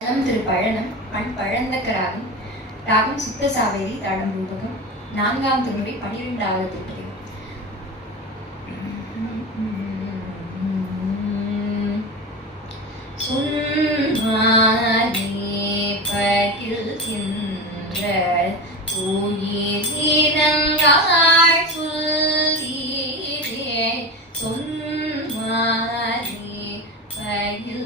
தலம் திரு பழனம் பண் பழந்தக்கராகும் ராகம் சுத்த சாவேரி தாளம் ரூபகம் நான்காம் திருமுறை பனிரெண்டாவது திருமுறை சுன்மானே பயில்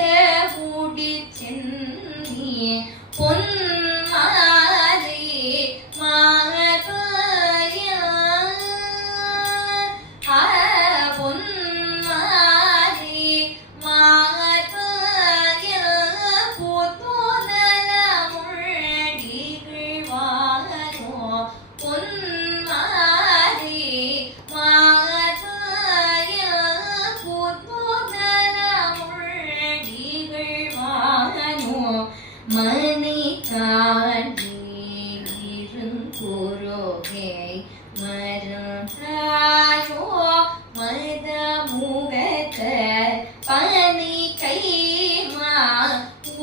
மணி இருங்கோரோகே மருந்தாயோ மத முகத்த பனி கைமா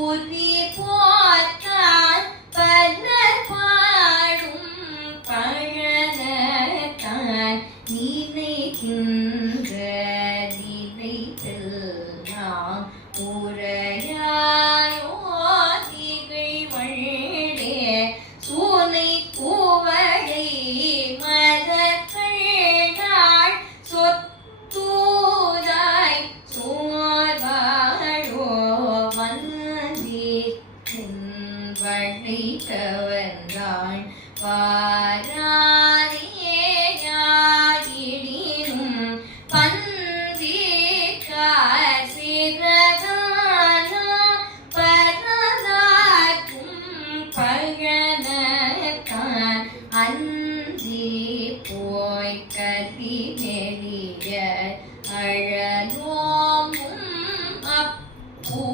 உதி போத்தான் பலர் பாடும் பழகத்தான் நினைக்கின்ற நினைத்தெல்லாம் உற வாழ் வாராரியினும் பந்தி காசிரதானும் பரதாக்கும் பகனத்தான் அஞ்சி போய் கதி நெறிய அழகோமும் அப்போ